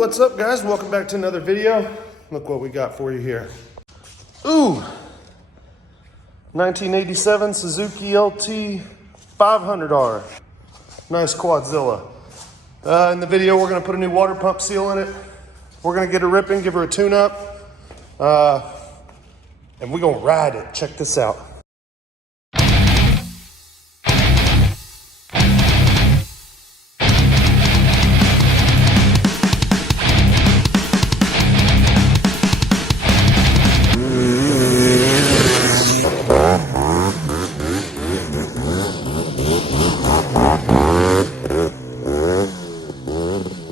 What's up, guys? Welcome back to another video. Look what we got for you here. Ooh, 1987 Suzuki LT500R. Nice Quadzilla. In the video, we're gonna put a new water pump seal in it. We're gonna get her ripping, give her a tune-up, and we're gonna ride it. Check this out.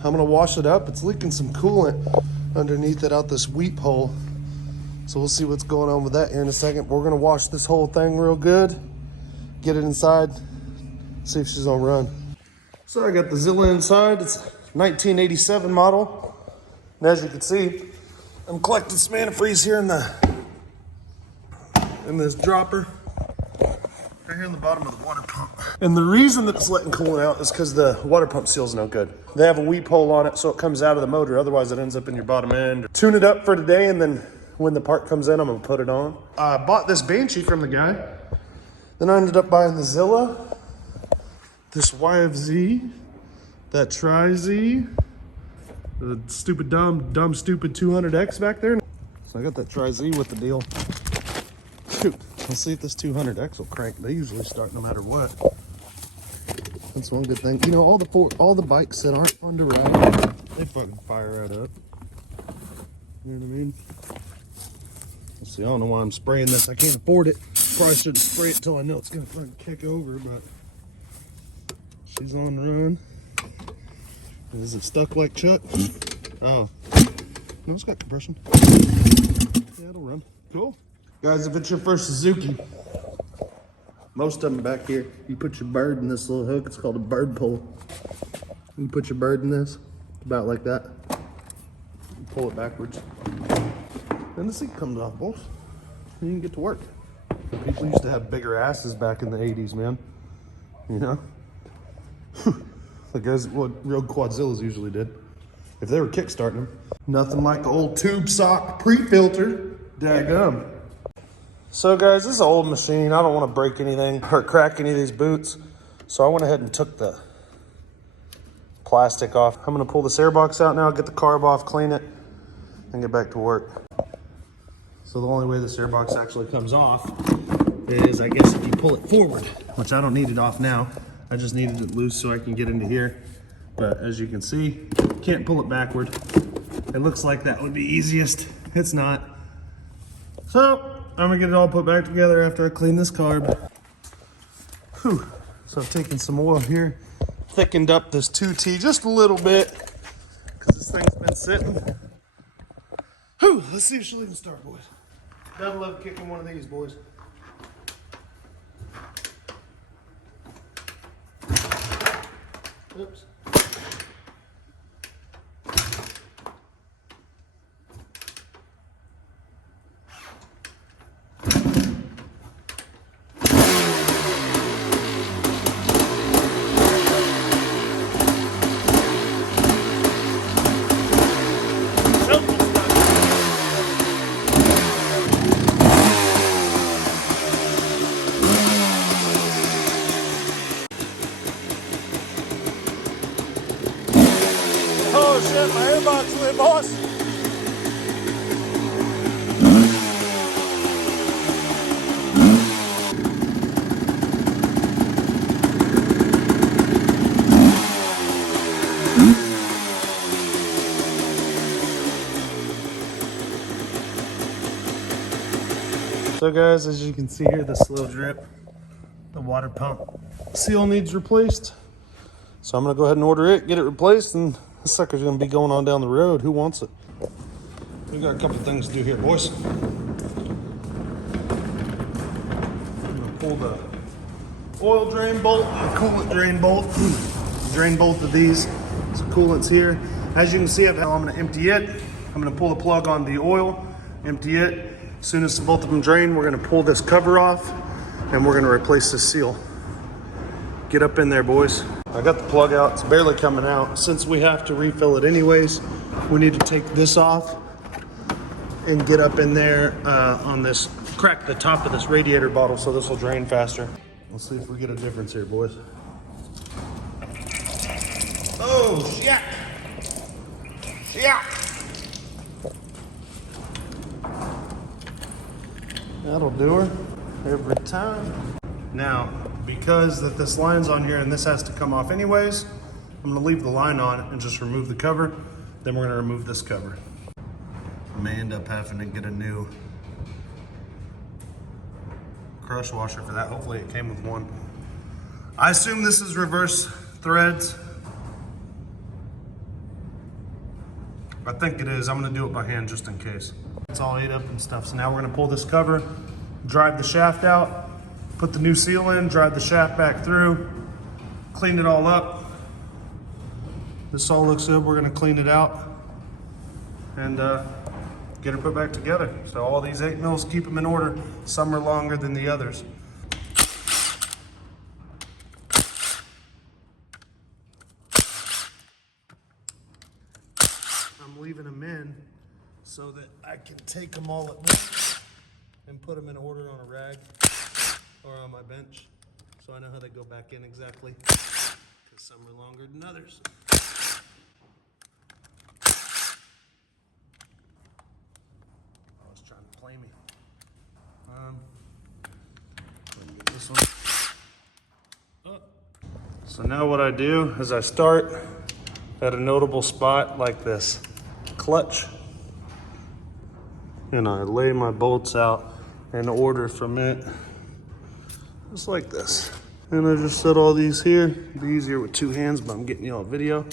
I'm gonna wash it up. It's leaking some coolant underneath it out this weep hole. So we'll see what's going on with that here in a second. We're gonna wash this whole thing real good, get it inside, see if she's gonna run. So I got the Zilla inside. It's 1987 model. And as you can see, I'm collecting some antifreeze here in this dropper. Right here in the bottom of the water pump. And the reason that it's letting coolant out is because the water pump seal's no good. They have a weep hole on it so it comes out of the motor, otherwise it ends up in your bottom end. Tune it up for today, and then when the part comes in, I'm gonna put it on. I bought this Banshee from the guy. Then I ended up buying the Zilla, this YFZ, that Tri-Z, the stupid dumb stupid 200X back there. So I got that Tri-Z with the deal. Shoot. Let's see if this 200X will crank. They usually start no matter what. That's one good thing. You know, all the bikes that aren't fun to ride, they fucking fire right up. You know what I mean? Let's see, I don't know why I'm spraying this. I can't afford it. Probably shouldn't spray it until I know it's gonna fucking kick over, but she's on the run. Is it stuck like Chuck? Oh. No, it's got compression. Yeah, it'll run. Cool. Guys, if it's your first Suzuki, most of them back here, you put your bird in this little hook. It's called a bird pull. You put your bird in this, about like that. You pull it backwards. Then the seat comes off, boys. And you can get to work. People used to have bigger asses back in the 80s, man. You know? The guys, what real Quadzillas usually did. If they were kickstarting them. Nothing like the old tube sock pre-filter. Daggum. So guys, this is an old machine. I don't want to break anything or crack any of these boots. So I went ahead and took the plastic off. I'm going to pull this airbox out now, get the carb off, clean it, and get back to work. So the only way this airbox actually comes off is, I guess, if you pull it forward, which I don't need it off now. I just needed it loose so I can get into here. But as you can see, can't pull it backward. It looks like that would be easiest. It's not. So I'm gonna get it all put back together after I clean this carb. Whew. So I've taken some oil here, thickened up this 2T just a little bit, because this thing's been sitting. Whew. Let's see if she'll even start, boys. Gotta love kicking one of these, boys. Oops. Oh shit, my airbox lit, boss. So guys, as you can see here, the slow drip, the water pump seal needs replaced. So I'm gonna go ahead and order it, get it replaced, and this sucker's gonna be going on down the road. Who wants it? We got a couple things to do here, boys. I'm gonna pull the oil drain bolt and the coolant drain bolt. Drain both of these. So coolant's here. As you can see, I'm gonna empty it. I'm gonna pull the plug on the oil, empty it. As soon as both of them drain, we're gonna pull this cover off and we're gonna replace this seal. Get up in there, boys. I got the plug out, it's barely coming out. Since we have to refill it anyways, we need to take this off and get up in there on this, crack the top of this radiator bottle so this will drain faster. Let's see if we get a difference here, boys. Oh, shit! Yeah! That'll do her every time. Now, because that this line's on here and this has to come off anyways, I'm gonna leave the line on and just remove the cover. Then we're gonna remove this cover. I may end up having to get a new crush washer for that. Hopefully it came with one. I assume this is reverse threads. I think it is. I'm gonna do it by hand just in case. It's all ate up and stuff. So now we're gonna pull this cover, drive the shaft out, put the new seal in, drive the shaft back through, clean it all up. This all looks good. We're gonna clean it out and get her put back together. So all these 8 mils, keep them in order. Some are longer than the others. I'm leaving them in so that I can take them all at once and put them in order on a rag or on my bench, so I know how they go back in exactly, because some are longer than others. I was trying to play me. Let me get this one up. So now what I do is I start at a notable spot like this clutch, and I lay my bolts out in order from it, just like this. And I just set all these here. It'd be easier with 2 hands, but I'm getting y'all a video.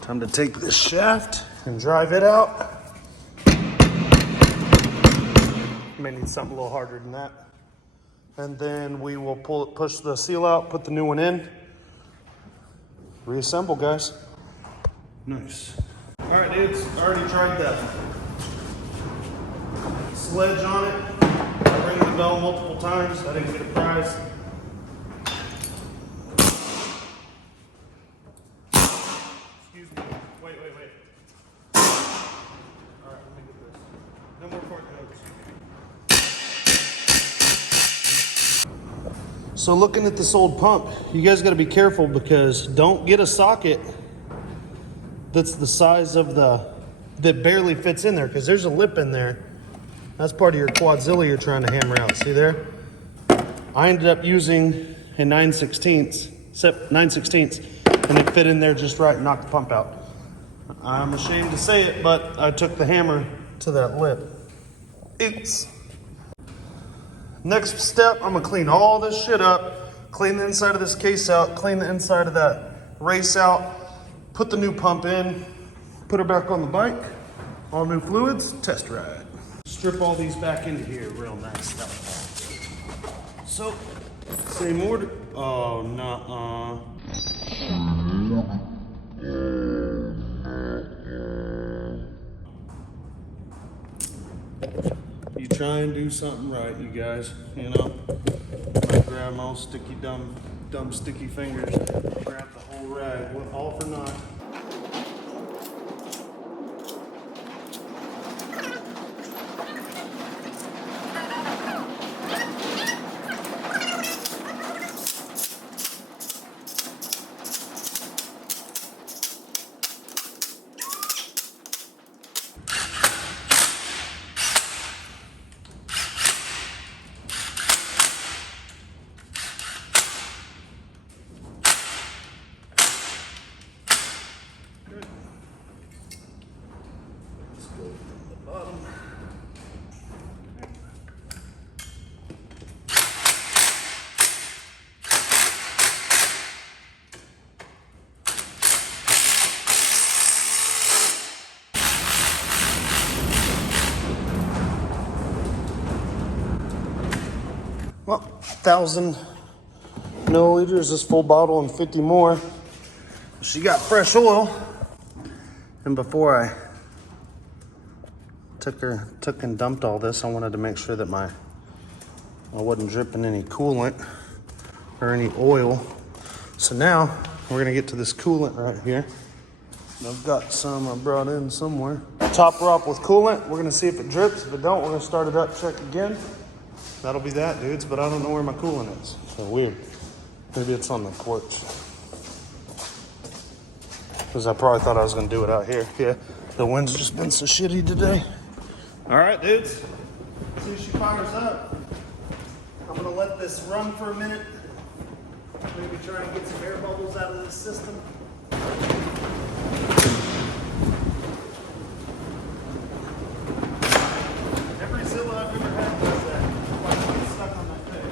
Time to take this shaft and drive it out. May need something a little harder than that. And then we will push the seal out, put the new one in, reassemble, guys. Nice. All right, dudes, I already tried that sledge on it. I rang the bell multiple times. I didn't get a prize. Excuse me. Wait. All right, let me get this. No more cork notes. So looking at this old pump, you guys got to be careful, because don't get a socket that's the size of that barely fits in there, because there's a lip in there. That's part of your Quadzilla you're trying to hammer out. See there? I ended up using a 9/16, and it fit in there just right and knocked the pump out. I'm ashamed to say it, but I took the hammer to that lip. Oops. Next step, I'm gonna clean all this shit up, clean the inside of this case out, clean the inside of that race out, put the new pump in, put her back on the bike, all new fluids, test ride. Strip all these back into here, real nice stuff. So, same order. Oh, nuh-uh. You try and do something right, you guys, you know? I grab my old sticky, dumb sticky fingers, grab the whole rag, all for naught. Well, 1,000 milliliters, this full bottle, and 50 more. She got fresh oil. And before I took and dumped all this, I wanted to make sure that I wasn't dripping any coolant or any oil. So now we're gonna get to this coolant right here. I've got some I brought in somewhere. Top her up with coolant. We're gonna see if it drips. If it don't, we're gonna start it up, check again. That'll be that, dudes, but I don't know where my coolant is. So weird. Maybe it's on the porch. Because I probably thought I was gonna do it out here. Yeah, the wind's just been so shitty today. All right, dudes. As soon as she fires up, I'm gonna let this run for a minute. Maybe try and get some air bubbles out of this system. Every Zilla I've ever had does that. Why don't get stuck on that thing?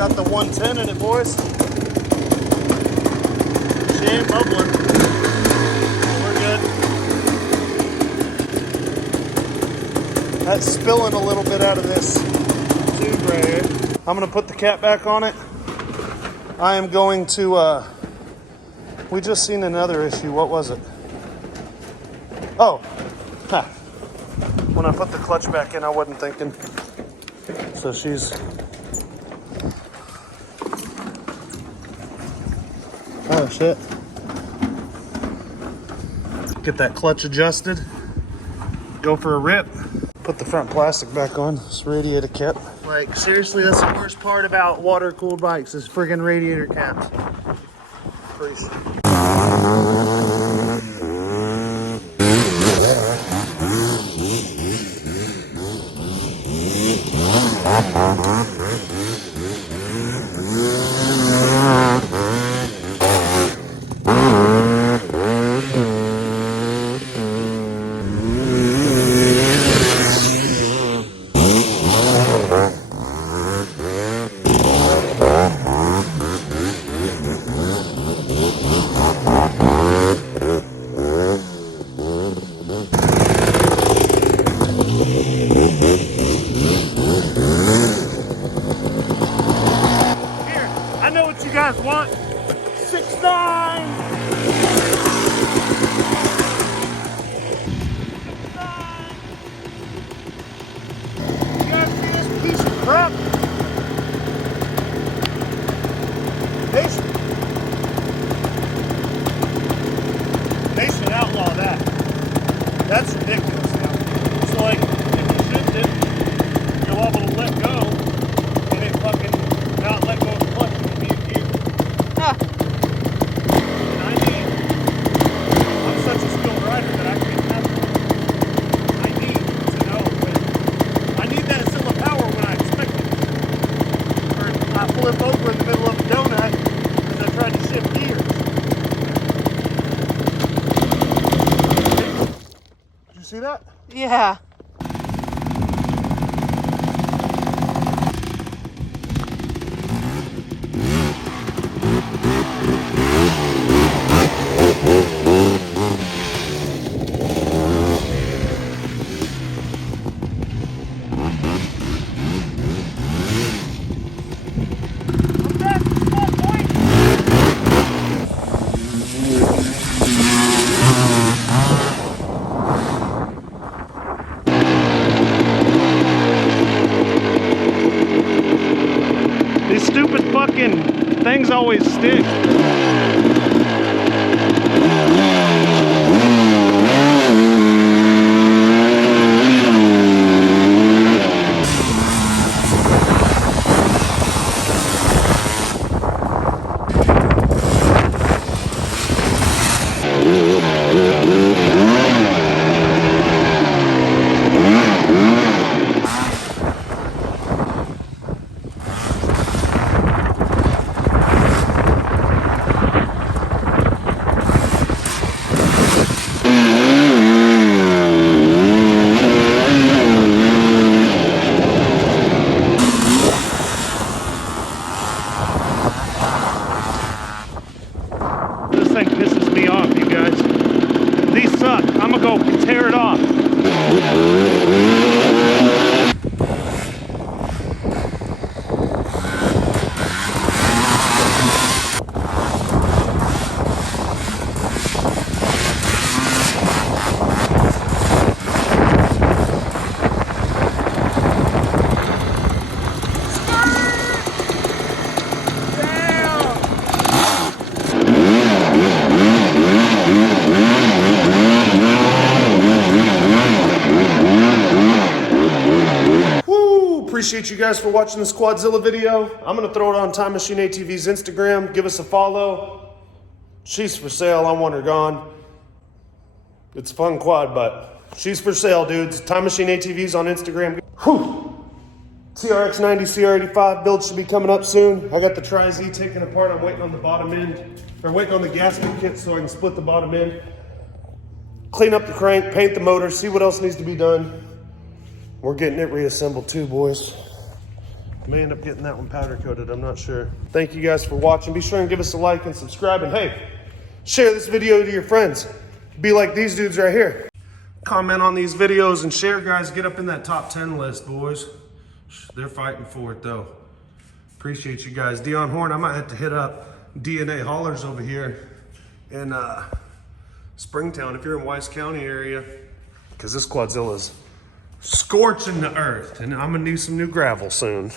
Got the 110 in it, boys. She ain't bubbling. We're good. That's spilling a little bit out of this tube right here. I'm gonna put the cap back on it. I am going to, we just seen another issue. What was it? Oh, when I put the clutch back in, I wasn't thinking. So she's, oh shit. Get that clutch adjusted. Go for a rip. Put the front plastic back on. This radiator cap. Like, seriously, that's the worst part about water-cooled bikes is friggin' radiator caps. Freeze. Want 6'9". You guys see this piece of crap? They should outlaw that. That's ridiculous now. So like, if you shift it, you're able to let go, and it fucking not let go of the clutch. I'm such a skilled rider that I can't have it. I need to know when. I need that Quadzilla power when I expect it. Or I flip over in the middle of a donut as I try to shift gears. Did you see that? Yeah. These stupid fucking things always stick. appreciate you guys for watching this Quadzilla video. I'm gonna throw it on Time Machine ATV's Instagram. Give us a follow. She's for sale, I want her gone. It's a fun quad, but she's for sale, dudes. Time Machine ATV's on Instagram. Whew. TRX90 CR85 build should be coming up soon. I got the Tri-Z taken apart. I'm waiting on the bottom end, or waiting on the gasket kit so I can split the bottom end. Clean up the crank, paint the motor, see what else needs to be done. We're getting it reassembled too, boys. May end up getting that one powder coated, I'm not sure. Thank you guys for watching. Be sure and give us a like and subscribe. And hey, share this video to your friends. Be like these dudes right here. Comment on these videos and share, guys. Get up in that top 10 list, boys. They're fighting for it, though. Appreciate you guys. Dion Horn, I might have to hit up DNA Haulers over here in Springtown if you're in Weiss County area, because this Quadzilla's scorching the earth, and I'm gonna need some new gravel soon.